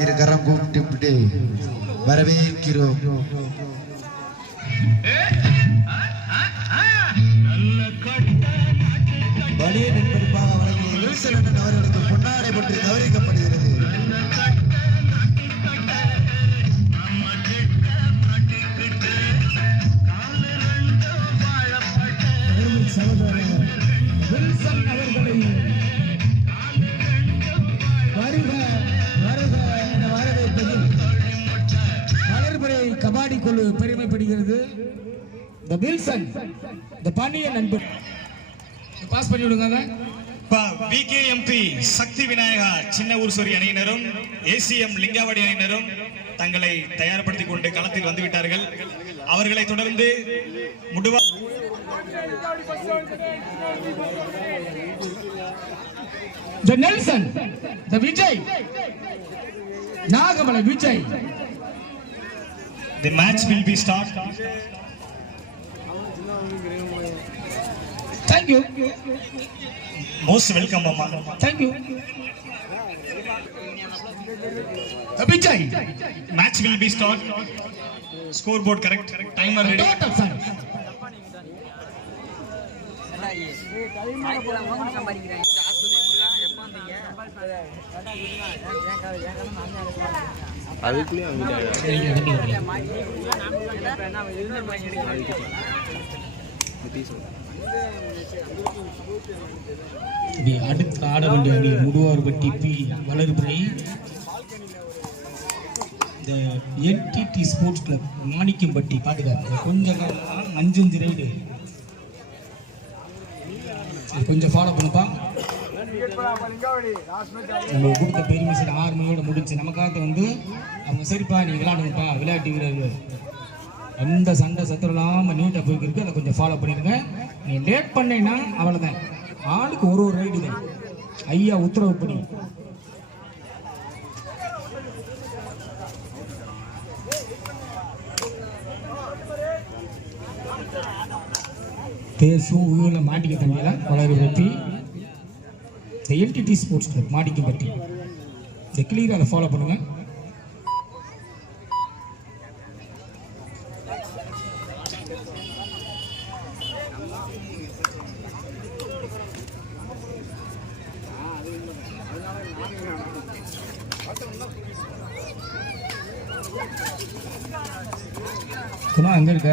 இரு கரம் கூப்பிட்டு வரவேற்கிறோம். வலிய நண்பருப்பாக வழங்கிய வில்சன் அவர்களுக்கு பொன்னாடை பற்றி கௌரவிக்கப்படுகிறது. சகோதரர் வில்சன் அவர்களை கபாடி குழு பெருமைப்படுகிறது. இந்த வில்சன் இந்த பாண்டிய நண்பர். பாஸ் பண்ணி விடுங்க. விகேஎம்பி சக்தி விநாயகா சின்ன ஊர்சூரி அணியினரும் ஏசிஎம் லிங்காவடி அணியினரும் தங்களை தயார்படுத்திக் கொண்டு களத்தில் வந்துவிட்டார்கள் அவர்களை தொடர்ந்து முடுவா The Nelson, the Vijay, the match will be start thank you, most welcome அம்மா thank you. The Vijay, match will be start scoreboard correct timer ready total இது அடுத்து ஆட வேண்டிய அணி முடுவார்பட்டி பி வளர்புரை இந்த என்டிடி ஸ்போர்ட்ஸ் கிளப் மாணிக்கம்பட்டி பாதுகாப்பு. கொஞ்சம் காலம் அஞ்சஞ்சு ரைடு கொஞ்சம் ஃபாலோ பண்ணுப்பா. நம்ம கொடுத்த பெருமிஷன் ஆறு மணியோட முடிஞ்சு நமக்காக வந்து அவங்க சரிப்பா நீ விளையாடுங்கப்பா விளையாட்டு வீரர்கள். எந்த சண்டை சத்திரம் இல்லாமல் நீட்டாக போய்க்கிருக்கு அதை கொஞ்சம் ஃபாலோ பண்ணிடுங்க. நீ லேட் பண்ணீங்கன்னா அவ்வளோதான் ஆளுக்கு ஒரு ஒரு ரைடு தான். ஐயா பண்ணி பேசும் ஊரில் மாட்டிக்க தம்பியில் வளரு பற்றி இந்த எல்டிடி ஸ்போர்ட்ஸ் கிளப் மாடிக்கம் பற்றி கிளியராக அதை ஃபாலோ பண்ணுங்கள் சும்மா எங்க இருக்க?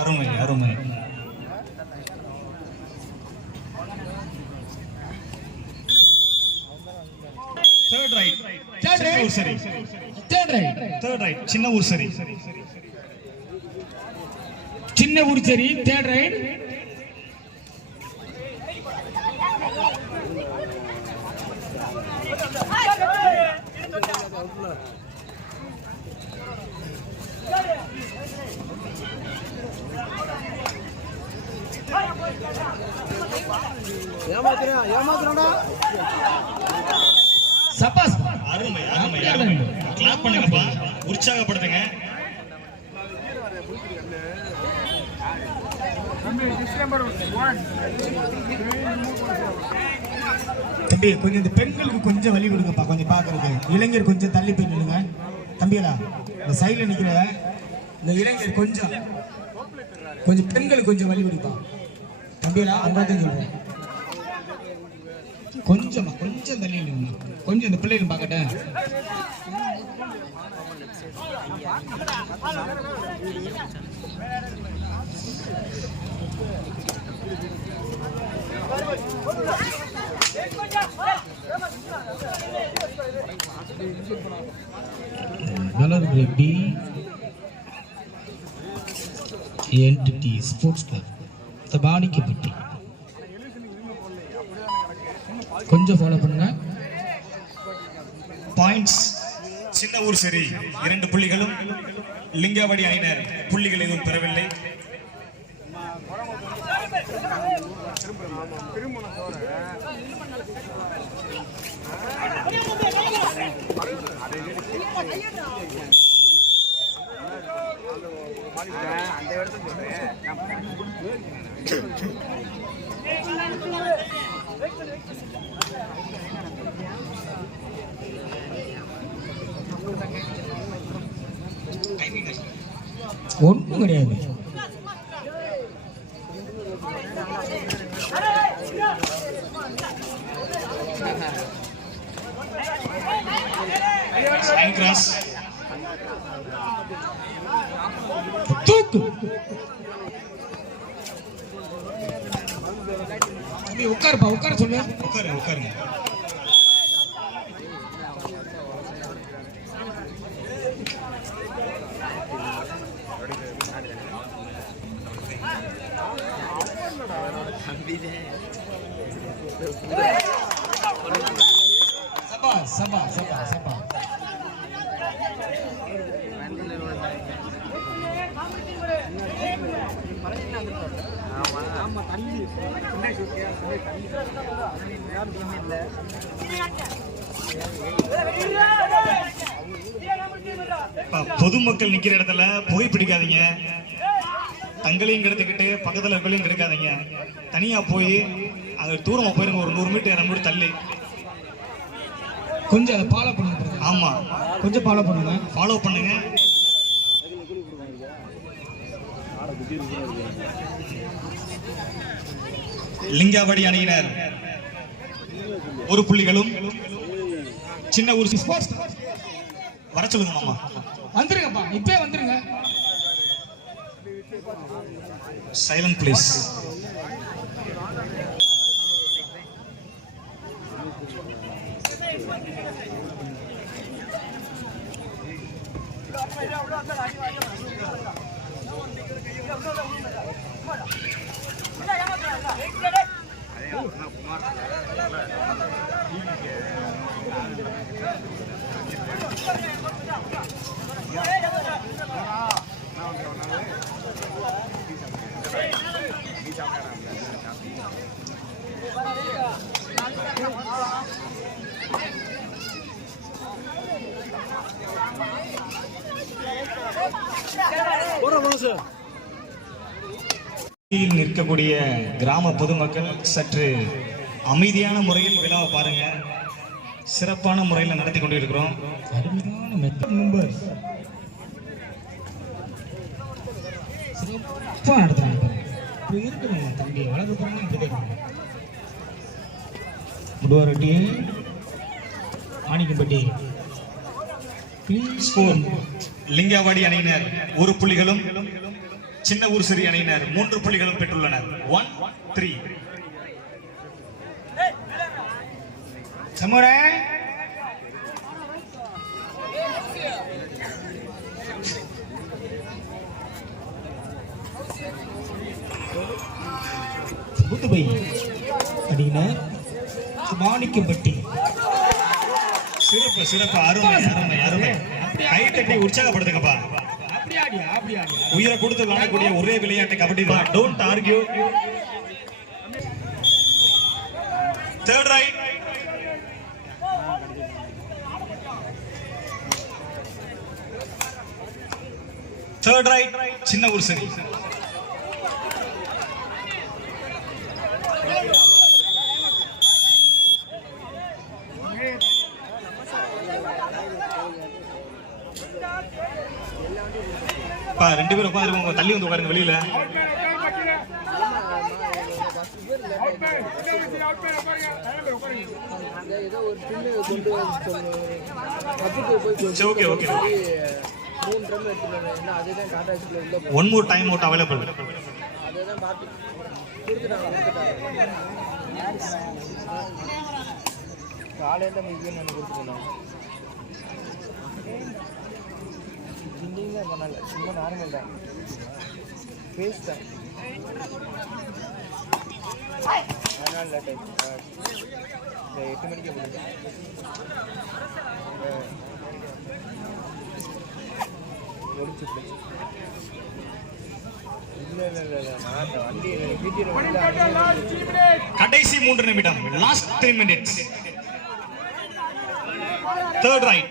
அருமை அருமை தேர்ட் ரைட் Third right. ஊர் சரி. தேர்ட் ரைட் தேர்ட் ரைட் சின்ன ஊர் சரி. சின்ன உடிச்சேரி தேர்ட் ரைட் சப்பாஸ் அருமை அருமை அருமை. கிளாப் பண்ணுங்கப்பா. உற்சாகப்படுத்துங்க. தம்பி கொஞ்சம் இந்த பெண்களுக்கு கொஞ்சம் வழி கொடுங்கப்பா கொஞ்சம் பார்க்கறதுக்கு. இளைஞர் கொஞ்சம் தள்ளி போய் நில்லுங்க. தம்பிகளா இந்த சைடில் நிற்கிற இந்த இளைஞர் கொஞ்சம் கொஞ்சம் பெண்களுக்கு கொஞ்சம் வழி கொடுப்பா. தம்பிகளா அவங்க தான் சொல்றேன். கொஞ்சமா கொஞ்சம் தள்ளி நில்லுங்க. கொஞ்சம் இந்த பிள்ளைகள் பார்க்கட்டேன் வளர்பிறை டி என்டிடி ஸ்போர்ட்ஸ் கிளப் தபானிக்கப்பட்டி கொஞ்சம் ஃபாலோ பண்ணுங்க. பாயிண்ட்ஸ் சின்ன ஊர் சரி. இரண்டு புள்ளிகளும் லிங்காவடி அணியினர் புள்ளிகள் எதுவும் பெறவில்லை. ஒன்றும் கிடையாது பொதுமக்கள் நிக்கிற இடத்துல புகை பிடிக்காதீங்க. தங்களையும் கெடுத்துக்கிட்டு பக்கத்துல இருக்களையும் கெடுக்காதீங்க. தனியா போய் அது தூரமா போயிருங்க ஒரு நூறு மீட்டர் இரநூறு தள்ளி. கொஞ்சம் அதை ஃபாலோ பண்ணுங்க brother. ஆமா. கொஞ்சம் ஃபாலோ பண்ணுங்க. ஃபாலோ பண்ணுங்க. லிங்காவடி அணியினர். ஒரு புள்ளிகளும் சின்ன ஊர் வர சொல்லுங்க மாமா. வந்துருங்கப்பா இப்பே வந்துருங்க சைலண்ட் ப்ளீஸ் வீதியில் நிற்கக்கூடிய கிராம பொதுமக்கள் சற்று அமைதியான முறையில் விழாவை பாருங்க. சிறப்பான முறையில் நடத்தி கொண்டு இருக்கிறோம் முடுவாரட்டி ஆணிக்கப்பட்டி லிங்காவாடி அணியினர் ஒரு புள்ளிகளும் சின்ன ஊர் சிறி அணியினர். மூன்று புள்ளிகளும் பெற்றுள்ளனர். ஒன் த்ரீ சமோரே. புதுவை அடியினர் மாணிக்கப்பட்டி சிறப்பு சிறப்பு. அருமை அருமை அருமை. கை தட்டி உற்சாகப்படுத்துங்கப்பா. உயிரை கொடுத்து விளையாடக்கூடிய ஒரே விளையாட்டு கபடி தான். Don't argue third right third right சின்ன ஊர் சரி பா ரெண்டு பேரும் உட்காந்துருக்கோங்க தள்ளி வந்து உட்காருங்க வெளியில. ஏதோ ஒரு எடுத்துட்டு one more time out available காலையில் தான் பண்ணல சும்மா நார்மல் தான். ஃபேஸ் தான். அதனால லேட் ஆயிடுச்சு இந்த எட்டு மணிக்கு வந்து கடைசி மூன்று நிமிடம். Last three minutes third right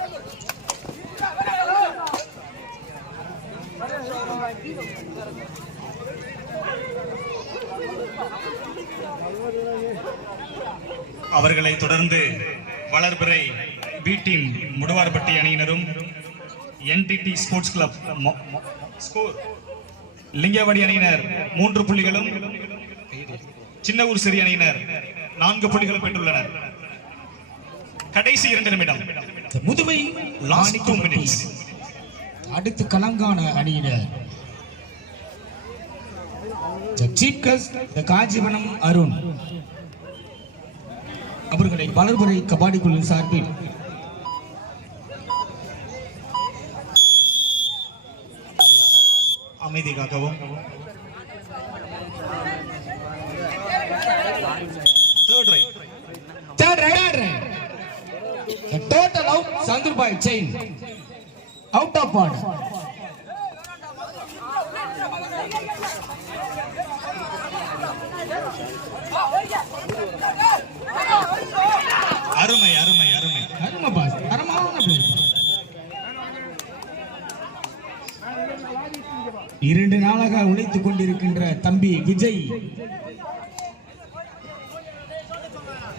அவர்களை தொடர்ந்து வளர்பிறை பி டீம் முடுவார்பட்டி அணியினரும் NTT sports club score Lingavadi அணியினர் மூன்று புள்ளிகளும் சின்ன ஊர் சிறி அணியினர் நான்கு புள்ளிகளும் பெற்றுள்ளனர். கடைசி இரண்டு நிமிடம். முதுமை அடுத்து கலங்கான அணியினர். The chief guest, the Kanchipuram Arun அவர்களை வளர்புறை கபாடி குழுவின் சார்பில் அமைதி காக்கவும் third right Third right, third right. The அருமை அருமை அருமை. அருமை பாஸ் தரமான இரண்டு நாளாக உழைத்துக் கொண்டிருக்கின்ற தம்பி விஜய்.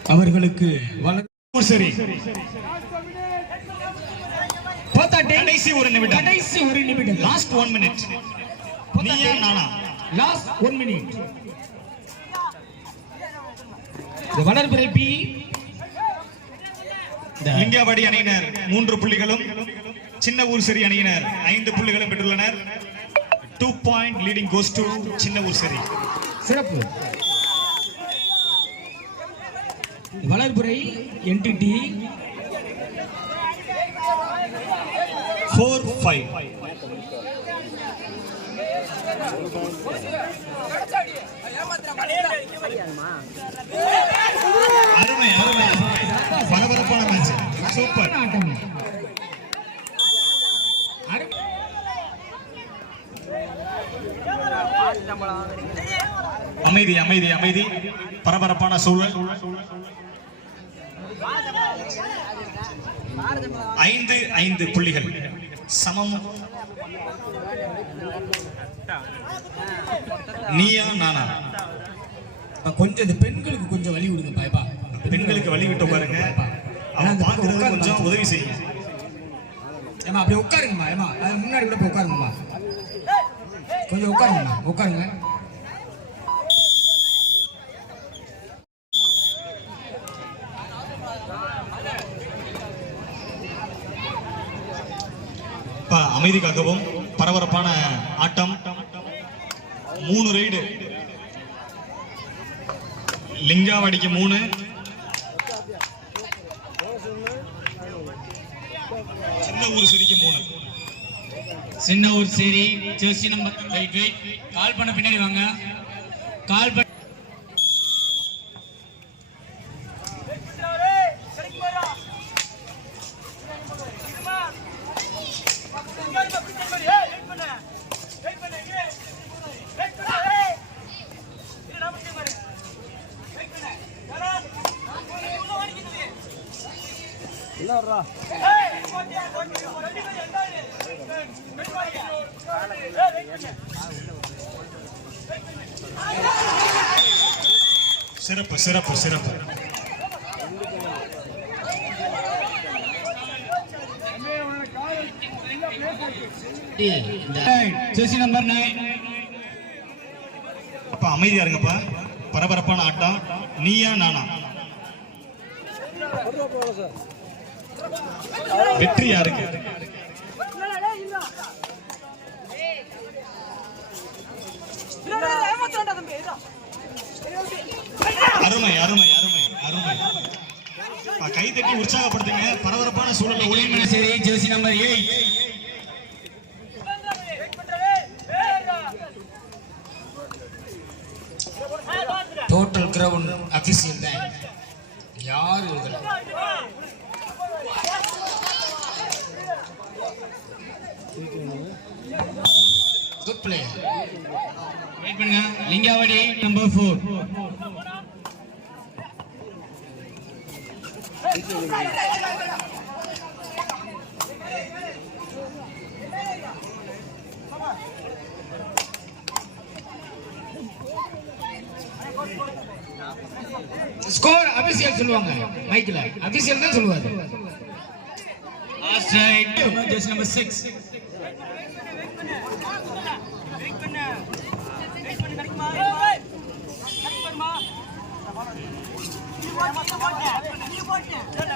அவர்களுக்கு சரி. கடைசி ஒரு நிமிடம். கடைசி ஒரு நிமிடம். லாஸ்ட் ஒன் மினிட் நீயா நானா? Last one minute Valarpirai B Lingavadi அணியினர் மூன்று புள்ளிகளும் சின்ன ஊர் சரி அணியினர் ஐந்து புள்ளிகளும் பெற்றுள்ளனர். Two point leading goes to சின்ன ஊர் சரி. சிறப்பு. வளர்புரை என்டிடி ஃபோர் ஃபைவ் அருமை அருமை. சூப்பர். அமைதி அமைதி அமைதி. பரபரப்பான சூழல். ஐந்து ஐந்து புள்ளிகள். சமம். நீயா நானா? கொஞ்சம் இந்த பெண்களுக்கு கொஞ்சம் வழி விடுங்க பாய்பா. பெண்களுக்கு வழி விட்டு பாருங்க அவன் பார்க்கறது கொஞ்சம் உதவி செய்யுங்க ஏமா அப்படியே உட்காருங்கம்மா. ஏமா அது முன்னாடி கூட போய் உட்காருங்கம்மா. கொஞ்சம் உட்காருங்கம்மா. உட்காருங்க. இப்ப அமைதி காக்கவும் பரபரப்பான ஆட்டம். மூணு ரைடு லிங்காவாடிக்கு மூணு சின்ன ஊர் சிரிக்கு மூணு சின்ன ஊர் சரி ஜெர்சி நம்பர் ரைட் கால் பண்ண பின்னாடி வாங்க. கால் பண்ண சிறப்பு சிறப்பு ஜெர்சி நம்பர் நைன் அப்பா அமைதியா இருங்கப்பா பரபரப்பான ஆட்டம் நீயா நானா வெற்றி யாருக்கு அருமை அருமை அருமை அருமை. கை தட்டி உற்சாகப்படுத்துங்க. பரபரப்பான சூழல் ஒளிமன செய்தியை jersey number eight total ground official தான் யார் குட் பிளேயர் வெயிட் பண்ணுங்க. Lingavadi number four score official சொல்லுவாங்க. மைக்ல அபிஷியல் தான் சொல்லுவாரு. லாஸ்ட் ரைட் ஜஸ்ட் நம்பர் 6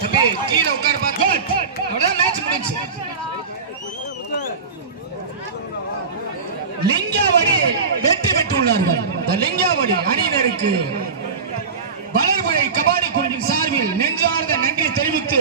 தம்பி கீழே உட்காரு பா குட் அவ்வளவுதான் மேட்ச் முடிஞ்சு லிங்காவடி வெற்றி பெற்றுள்ளார்கள் இந்த லிங்காவடி வளர்முறை கபாடி குழுவின் சார்பில் நெஞ்சார்ந்த நன்றி தெரிவித்து